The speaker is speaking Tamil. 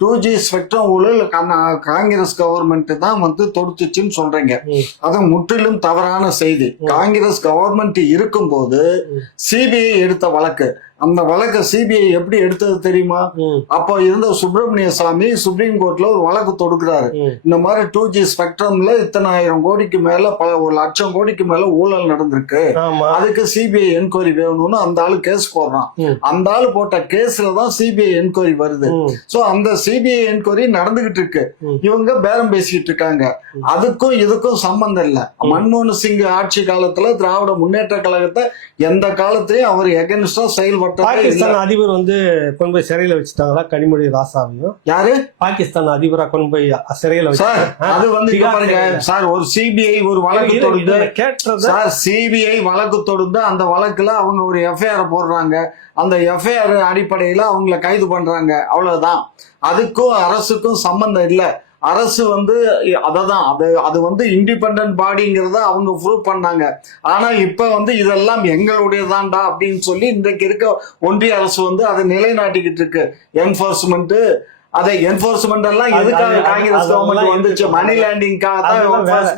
டூ ஜி ஸ்பெக்ட்ரம் ஊழல் காங்கிரஸ் கவர்மெண்ட் தான் வந்து தொடுத்துச்சுன்னு சொல்றீங்க. அது முற்றிலும் தவறான செய்தி. காங்கிரஸ் கவர்மெண்ட் இருக்கும்போது. சிபிஐ எடுத்த வழக்கு. அந்த வழக்கை சிபிஐ எப்படி எடுத்தது தெரியுமா? அப்போ இருந்த சுப்பிரமணிய சாமி சுப்ரீம் கோர்ட்ல ஒரு வழக்கு தொடுக்கிறாரு. இந்த மாதிரி டூ ஜி ஸ்பெக்ட்ரம்ல இத்தனை ஆயிரம் கோடிக்கு மேல பல ஒரு லட்சம் கோடிக்கு மேல ஊழல் நடந்திருக்கு. அதுக்கு சிபிஐ என்கொயரி வேணும்னு அந்த ஆளு கேஸ் போடுறான். அந்த ஆளு போட்ட கேஸ்ல தான் சிபிஐ என்கொயரி வருது. சோ அந்த சிபிஐ என்கொயரி நடந்துகிட்டு இருக்கு. இவங்க பேரம் பேசிட்டு இருக்காங்க. அதுக்கும் இதுக்கும் சம்பந்தம் இல்ல. மன்மோகன் சிங் ஆட்சி காலத்துல திராவிட முன்னேற்ற கழகத்தை எந்த காலத்திலயும் அவர் எகென்ஸ்டா பாகிஸ்தான் அதிபர் வந்து கொண்டு போய் சிறையில வச்சுட்டாங்களா? கனிமொழி ராசாவையும். யாரு? பாகிஸ்தான் அதிபரா கொண்டு போய் சிறையில சார் அது வந்து பாருங்க. சார் ஒரு சிபிஐ ஒரு வழக்கு தொடுத்து சார் சிபிஐ வழக்கு தொடுத்து அந்த வழக்குல அவங்க ஒரு எஃப்ஐஆர் போடுறாங்க. அந்த எஃப்ஐஆர் அடிப்படையில அவங்கள கைது பண்றாங்க. அவ்வளவுதான். அதுக்கும் அரசுக்கும் சம்பந்தம் இல்ல. அரசு வந்து அததான் அது அது வந்து இண்டிபெண்டன்ட் பாடிங்கிறத அவங்க ப்ரூவ் பண்ணாங்க. ஆனா இப்ப வந்து இதெல்லாம் எங்களுடையதான்டா அப்படின்னு சொல்லி இன்றைக்கு இருக்க ஒன்றிய அரசு வந்து அதை நிலைநாட்டிக்கிட்டு இருக்கு. என்போர்ஸ்மெண்ட் அதை என்போர்ஸ்மெண்ட் எல்லாம் எதுக்காக காங்கிரஸ் கவர்மெண்ட் வந்துச்சு. மணி லேண்டிங்காக தான் வந்துச்சு.